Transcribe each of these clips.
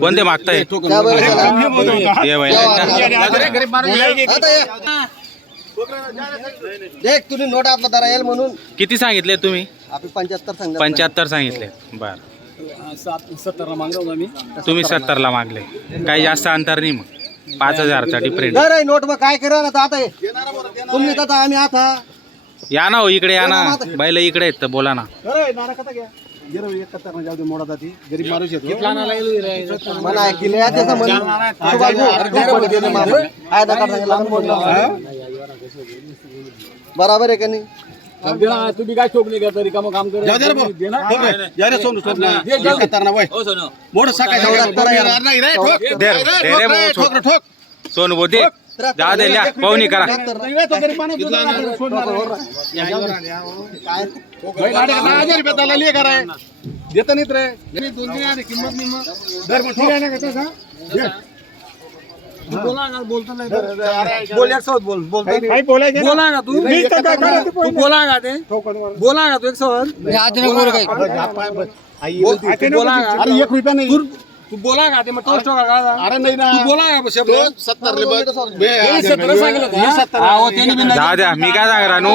कोणते मागताय ये बाई. देख तुम्ही नोट आपला दरा येईल म्हणून किती सांगितले तुम्ही? आपण 75 सांगितलं. 75 सांगितले. बर 70 ला मागलो आम्ही. तुम्ही 70 ला मागले. काही जास्त अंतर नाही मग 5000चा डिफरंट. नाही नोट मग काय करा ना आता तुम्ही तर आम्ही आता या ना हो इकडे या ना. बैल इकडे आहेत तर बोला ना. गरीब माणूस येतो मला ऐकले त्याचा बराबर आहे का नाही? तुम्ही काय शोक नाही करता रिकामं काम कर सोनू बोते जा दे ल्या पाहुणी करा. देत नाहीत रे किंमत बोला ना बोलतो नाही बोला ना तू बोला ना ते बोला ना तू एक सवाल बोला अरे 1 रुपया नाही तू बोला का ते मग तोच टोका का अरे नाही ना तू बोला का शब्द 70 सांगितलं जा द्या. मी काय सांग रानू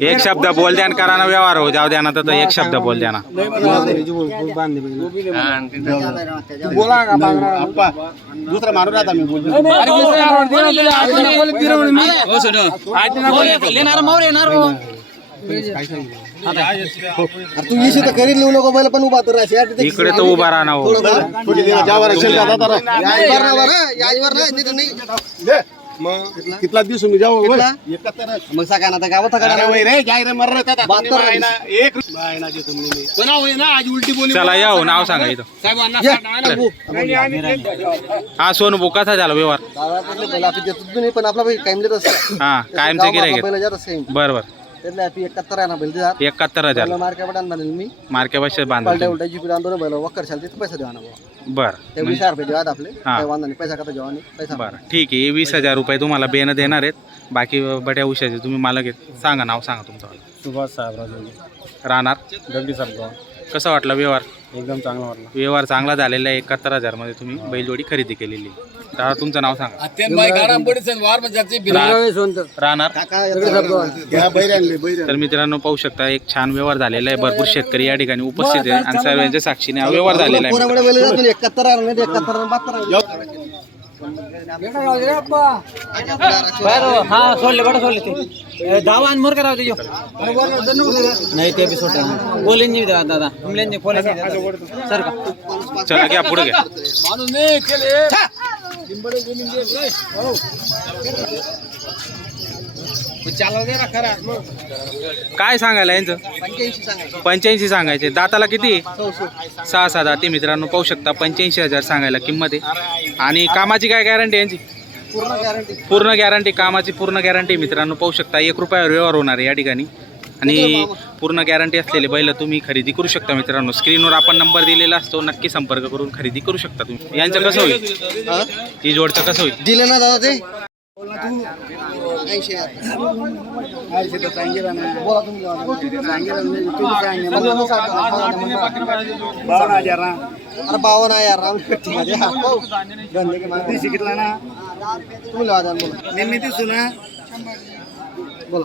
एक शब्द बोल द्या करा ना व्यवहार हो. जाऊ द्या ना तर एक शब्द बोल द्या ना. बोला का दुसरा मारून आता मी बोलतो तू इशी तर करीत लिहू नको बैल पण उभा तर इकडे तर उभा राहा ना हो. कितला दिवस मी जाऊ मग सगळ्यांना आता गावात आज उलटी बोली चला या हो. नाव सांगा इथं. हा सोनू भाऊ कसा झाला व्यवहार? पण आपला कायमलेत असतं. हा कायमचे गिराईक बर बर. त्यातले 71 आहे ना बैल 71,000 मार्केट बांधेल मी मार्के पैसे बांधा. पलट्या उलट्याची पिढी आंदोलन बैल वक्कर चालते पैसा द्या ना बर. ते 20,000 रुपये द्या आपले काही वांधा नाही. पैसा कसा जेव्हा पैसा बर ठीक आहे. 20,000 रुपये तुम्हाला बेन देणार आहेत. बाकी बट्या उशाचे तुम्ही मला घेत सांगा. नाव सांगा तुमचं. सुभाष साहेबराव राहणार गड्डी साहेब कसा वाटला व्यवहार? एकदम चांगला वाटला. व्यवहार चांगला झालेला आहे. 71,000 मध्ये तुम्ही बैलजोडी खरेदी केलेली. तर तुमचं नाव सांगा. राहणार तर मित्रांनो पाहू शकता एक छान व्यवहार झालेला आहे. भरपूर शेतकरी या ठिकाणी उपस्थित आहे आणि सर्वांच्या साक्षीने हा व्यवहार झालेला आहे. 71 हा सोडले बडा सोडले ते दावा आणि मोर करावं ते नाही ते बी सोडा बोलेंनी दादा तुमलेंनी फोन सर का चला घ्या पुढे घ्या. माणूस नाही केले लिंबडे जमीन दे चालव दे खरा. काय सांगायला यांचं? 85 सांगायचे. दाताला किती? 6 दाते मित्रांनो पाहू शकता. 85,000 सांगायला किंमत आहे. आणि कामाची काय गॅरंटी यांची? पूर्ण गॅरंटी. कामाची पूर्ण गॅरंटी मित्रांनो पाहू शकता. 1 रुपयावर व्यवहार होणार आहे या ठिकाणी आणि पूर्ण गॅरंटी असलेले बैल तुम्ही खरेदी करू शकता मित्रांनो. स्क्रीनवर आपण नंबर दिलेला असतो. नक्की संपर्क करून खरेदी करू शकता तुम्ही. यांचं कसं होईल? ही जोडचं कसं होईल? दिलं ना दादा ते अरे 52,000 शिकला ना तुम्ही बोला बोला.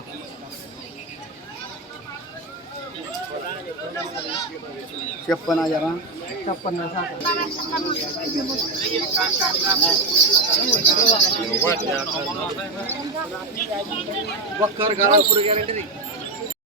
56,000 वक्कर गॅरंटी